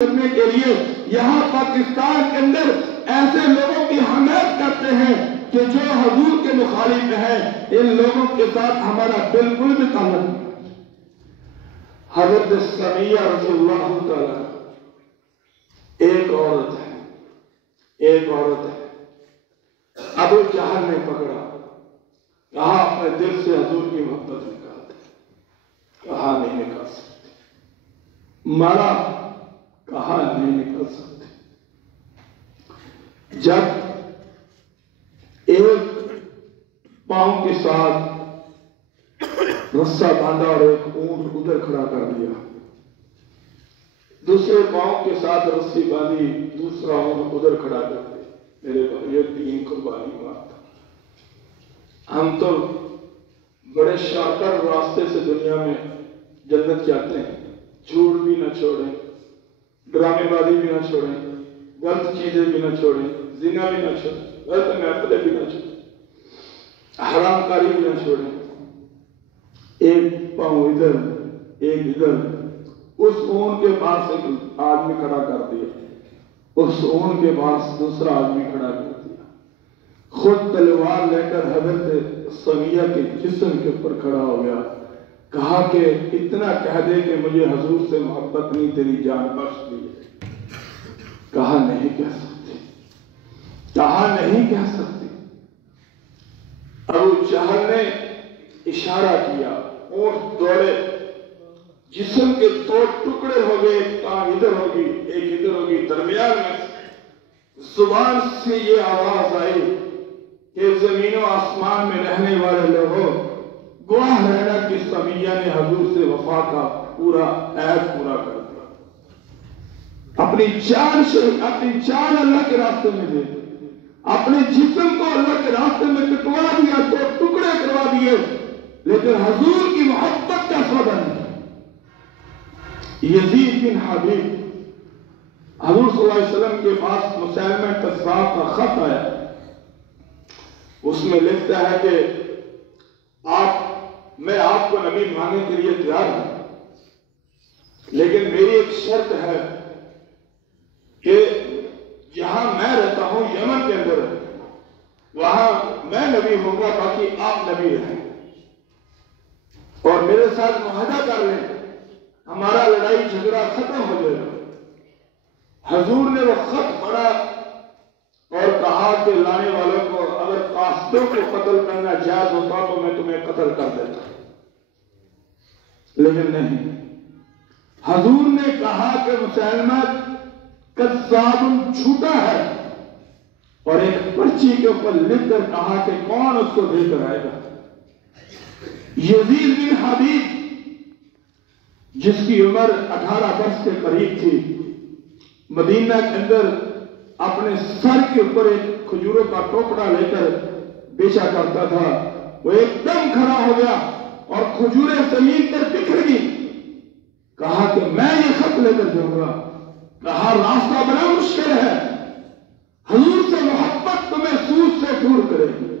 کرنے کے لیے یہاں پاکستان کے اندر ایسے لوگوں کی حمایت کرتے ہیں کہ جو حضور کے مخالف ہیں، ان لوگوں کے ساتھ ہمارا بالکل بھی تعلق نہیں۔ حضرت سمیہ رضی اللہ تعالیٰ ایک عورت ہے، ابو جہل نے پکڑا، کہا اپنے دل سے حضور کی محبت نکال دے، کہا نہیں نکال سکتے، مارا، کہا نہیں نکال سکتے۔ جب ایک پاؤں کے ساتھ رسہ باندھا اور ایک اونٹ ادھر کھڑا کر دیا، دوسرے پاؤں کے ساتھ رسی باندھی، دوسرا اونٹ ادھر کھڑا کر دیا، میرے بھائیو دین قربانی مارتا۔ ہم تو بڑے شاطر راستے سے دنیا میں جنت جاتے ہیں، جھوٹ بھی نہ چھوڑیں، ڈرامے بازی بھی نہ چھوڑیں، غلط چیزیں بھی نہ چھوڑیں، زنا بھی نہ چھوڑیں، غلط محفلیں بھی نہ چھوڑیں، حرام کاری بھی نہ چھوڑیں۔ ایک پاؤں ادھر ایک ادھر، اس اونٹ کے پاس ایک آدمی کھڑا کر دیا، اس اونٹ کے پاس دوسرا آدمی کھڑا کر دیا، خود تلوار لے کر حضرت سمیہ کے جسم کے اوپر کھڑا ہو گیا، کہا کہ اتنا کہہ دے کہ مجھے حضور سے محبت نہیں، تیری جان بخش دی۔ کہا نہیں کہہ سکتی، کہا نہیں کہہ سکتی۔ ابو جہل نے اشارہ کیا، اونٹ دوڑے، جسم کے دو ٹکڑے ہو گئے، ایک ٹانگ ادھر ہوگی ایک ادھر ہوگی، درمیان میں زبان سے یہ آواز آئی کہ زمین و آسمان میں رہنے والے لوگوں، گواہ رہنا کہ سمیہ نے حضور سے وفا کا پورا عہد پورا کر دیا، اپنی جان اللہ کے راستے میں دے دی، اپنے جسم کو اللہ کے راستے میں کٹوا دیا، تو ٹکڑے کروا دیے، لیکن حضور کی محبت کا سودا نہیں۔ یزید بن حبیب، حضور صلی اللہ علیہ وسلم کے پاس مسیلمہ کذاب کا خط آیا، اس میں لکھتا ہے کہ میں آپ کو نبی ماننے کے لیے تیار ہوں، لیکن میری ایک شرط ہے کہ جہاں میں رہتا ہوں یمن کے اندر، وہاں میں نبی ہوں گا، باقی آپ نبی رہیں، اور میرے ساتھ معاہدہ کر لیں، ہمارا لڑائی جھگڑا ختم ہو جائے گا۔ حضور نے وہ خط پڑھا اور کہا کہ لانے والوں کو اگر قاصدوں کو قتل کرنا جائز ہوتا تو میں تمہیں قتل کر دیتا، لیکن نہیں۔ حضور نے کہا کہ مسیلمہ کذاب جھوٹا ہے، اور ایک پرچی کے اوپر لکھ کر کہا کہ کون اس کو دے کر آئے گا۔ یزید بن حبیب، جس کی عمر 18 برس کے قریب تھی، مدینہ کے اندر اپنے سر کے اوپر ایک کھجوروں کا ٹوکرا لے کر بیچا کرتا تھا، وہ ایک دم کھڑا ہو گیا اور کھجوریں زمین پر بکھر گئی، کہا کہ میں یہ خط لے کر جاؤں گا، کہا راستہ بڑا مشکل ہے، حضور سے محبت تمہیں سود سے دور کرے گی،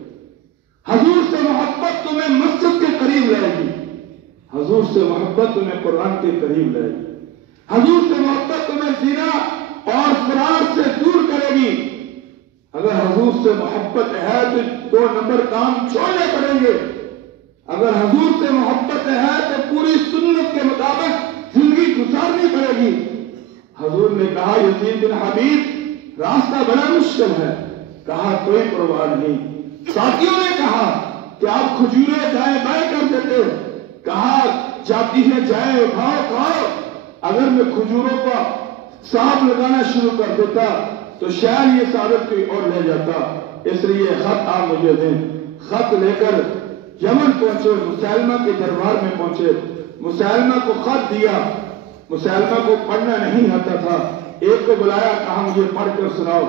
حضور سے محبت تمہیں مسجد کے قریب لائے گی، حضور سے محبت تمہیں قرآن کے قریب لائے گی، حضور سے محبت تمہیں زنا اور فرار سے دور کرے گی۔ اگر حضور سے محبت ہے تو 2 نمبر کام چھوڑنے پڑیں گے، اگر حضور سے محبت ہے تو پوری سنت کے مطابق زندگی گزارنی پڑے گی۔ حضور نے کہا یزید بن حبیب راستہ بڑا مشکل ہے، کہا کوئی پرواہ نہیں۔ ساتھیوں نے کہا کہ آپ کھجوریں دائیں بائیں کر دیتے، کہا جاتی ہے جائے اٹھاؤ کھاؤ، اگر میں کھجوروں کا صاحب لگانا شروع کر دیتا تو شاید یہ ثابت کوئی اور لے جاتا، اس لیے خط آپ مجھے دیں۔ خط لے کر یمن پہنچے، مسیلمہ کے دربار میں پہنچے، مسیلمہ کو خط دیا، مسیلمہ کو پڑھنا نہیں آتا تھا، ایک کو بلایا، کہا مجھے پڑھ کر سناؤ،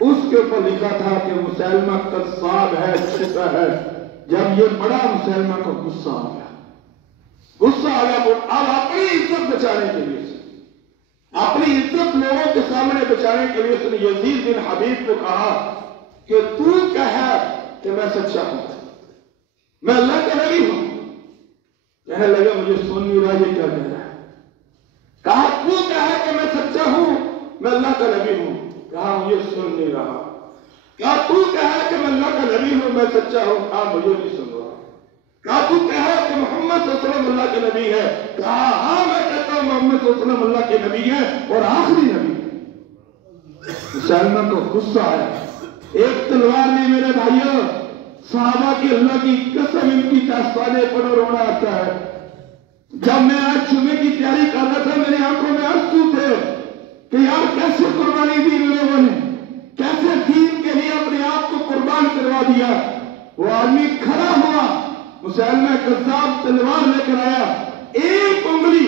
اس کے اوپر لکھا تھا کہ مسیلمہ کذاب ہے، جھوٹا ہے۔ جب یہ پڑھا مسیلمہ کو غصہ آ گیا، اب اپنی عزت بچانے کے لیے، اپنی عزت لوگوں کے سامنے بچانے کے لیے اس نے یزید بن حبیب کو کہا کہ تو کہے کہ میں سچا ہوں، میں اللہ کا نبی ہوں۔ کہنے لگا مجھے سن نہیں رہا یہ کیا کہہ رہا ہے، کہا تو کہے کہ میں سچا ہوں، میں اللہ کا نبی ہوں؟ کہا مجھے سن نہیں رہا۔ کہا تو کہا کہ میں اللہ کا نبی ہوں، میں سچا ہوں؟ کہا مجھے نہیں سن رہا۔ کہا تو کہا کہ محمد صلی اللہ علیہ وسلم اللہ کے نبی ہے؟ کہا ہاں میں کہتا ہوں محمد صلی اللہ علیہ وسلم اللہ کے نبی ہے اور آخری نبی ہے۔ مسلمان کو غصہ آیا، ایک تلوار نہیں میرے بھائیوں، صحابہ کی اللہ کی قسم ان کی داستانیں پڑھو رونا آتا ہے۔ جب میں آج جمعے کی تیاری کر رہا تھا میری آنکھوں میں آنسو تھے کہ یار کیسے قربانی دی ان لوگوں نے، کیسے دین کے لیے اپنے آپ کو قربان کروا دیا۔ وہ آدمی کھڑا ہوا، مسلمہ کذاب تلوار لے کر آیا، ایک انگلی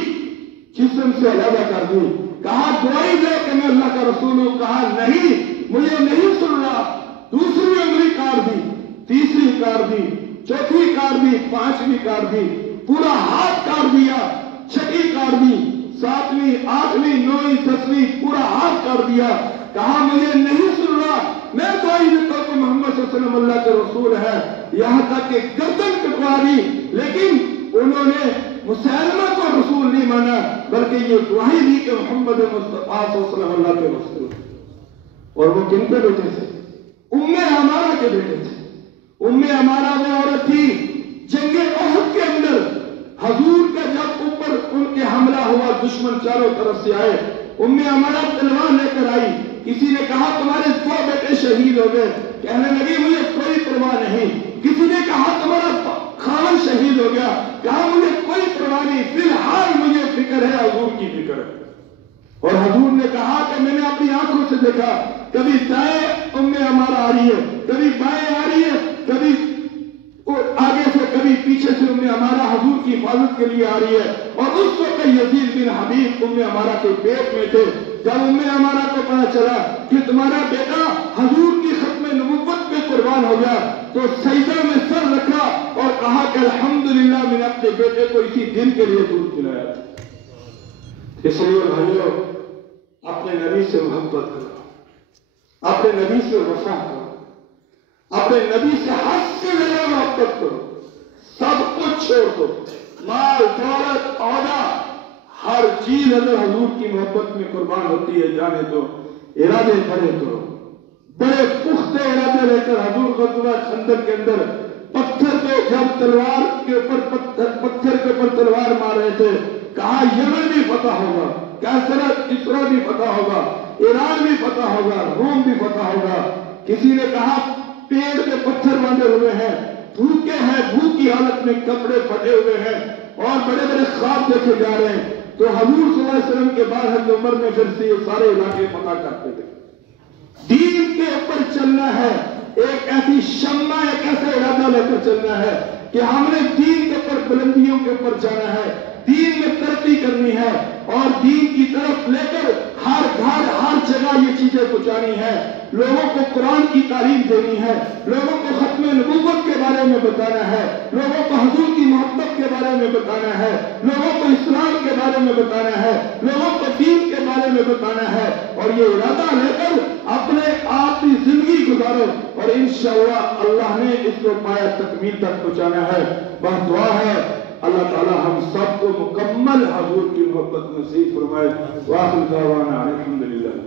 جسم سے علیحدہ کر دی، کہا گواہی دے کہ میں اللہ کا رسول ہوں۔ کہا نہیں مجھے نہیں سن رہا۔ دوسری انگلی کاٹ دی، تیسری کاٹ دی، چوتھی کاٹ دی، پانچویں کاٹ دی، پورا ہاتھ کاٹ دیا، چھٹی کاٹ دی، ساتویں، آٹھویں، نویں، دسویں، پورا ہاتھ کاٹ دیا۔ کہا مجھے نہیں سن رہا، میں گواہی دیتا ہوں کہ محمد صلی اللہ علیہ وسلم اللہ کے رسول ہے۔ یہاں تک کہ گردن کٹوا دی، لیکن انہوں نے مسلمہ کو رسول نہیں مانا بلکہ یہ گواہی دی کہ محمد مصطفیٰ صلی اللہ علیہ وسلم اللہ کے رسول۔ اور وہ کن کے بیٹے تھے؟ ام عمارہ کے بیٹے تھے۔ ام عمارہ وہ عورت تھی جنگ احد کے اندر حضور کا جب اوپر ان کے حملہ ہوا، دشمن چاروں طرف سے آئے، ام عمارہ تلوار لے کر آئی۔ کسی نے کہا تمہارے 2 بیٹے شہید ہو گئے، کہنے لگی مجھے کوئی پرواہ نہیں۔ کسی نے کہا تمہارا خان شہید ہو گیا، کہا مجھے کوئی پرواہ نہیں، فی الحال مجھے فکر ہے، حضور کی فکر ہے۔ اور حضور نے کہا کہ میں نے اپنی آنکھوں سے دیکھا، کبھی دائیں ام عمارہ آ رہی ہے، کبھی بائیں آ رہی ہے، کبھی آگے سے کبھی پیچھے سے ام عمارہ حضور کی حفاظت کے لیے آ رہی ہے۔ اور اس وقت یزید بن حبیب ام عمارہ کے پیٹ میں تھے۔ جب ام عمارہ کو پتا چلا کہ تمہارا بیٹا حضور کی ختم نبوت میں قربان ہو گیا تو سجدہ میں سر رکھا اور کہا کہ الحمدللہ میں نے اپنے بیٹے کو اسی دن کے لیے دودھ پلایا تھا۔ اس لیے بھائیوں اپنے نبی سے محبت کرو، اپنے نبی سے وفا کرو، اپنے نبی سے حد سے زیادہ محبت کرو، سب کچھ چھوڑ دو، مال دولت عہدہ ہر چیز اگر حضور کی محبت میں قربان ہوتی ہے جانے دو۔ ارادے بڑے کرو، بڑے پختہ ارادے لے کر حضور غزوہ خندق کے اندر پتھر پہ جب تلوار کے اوپر پتھر کے اوپر تلوار مار رہے تھے، کہا یمن بھی فتح ہوگا، کسرا بھی فتح ہوگا، ایران بھی فتح ہوگا، روم بھی فتح ہوگا۔ کسی نے کہا پیڑ پہ پتھر باندھے ہوئے ہیں، بھوکے ہیں، بھوک کی حالت میں کپڑے پھٹے ہوئے ہیں اور بڑے بڑے خواب دیکھے جا رہے ہیں۔ تو حضور صلی اللہ علیہ وسلم کے بعد حضرت عمر نے پھر سے یہ سارے علاقے فتح کرتے تھے۔ دین کے اوپر چلنا ہے، ایک ایسی شمع، ایک ایسا ارادہ لے کر چلنا ہے کہ ہم نے دین کے اوپر بلندیوں کے اوپر جانا ہے، دین میں ترقی کرنی ہے اور دین کی طرف لے کر ہر گھر ہر جگہ یہ چیزیں پہنچانی ہے، لوگوں کو قرآن کی تعلیم دینی ہے، لوگوں کو ختم نبوت کے بارے میں بتانا ہے، لوگوں کو حضور کی محبت کے بارے میں بتانا ہے، لوگوں کو اسلام کے بارے میں بتانا ہے، لوگوں کو دین کے بارے میں بتانا ہے۔ اور یہ ارادہ لے کر اپنے آپ کی زندگی گزارو اور انشاءاللہ اللہ نے اس کو پایا تکمیل تک پہنچانا ہے۔ بس دعا ہے اللہ تعالی ہم سب کو مکمل حضور کی محبت نصیب فرمائے۔ وآخر دعوانا الحمدللہ۔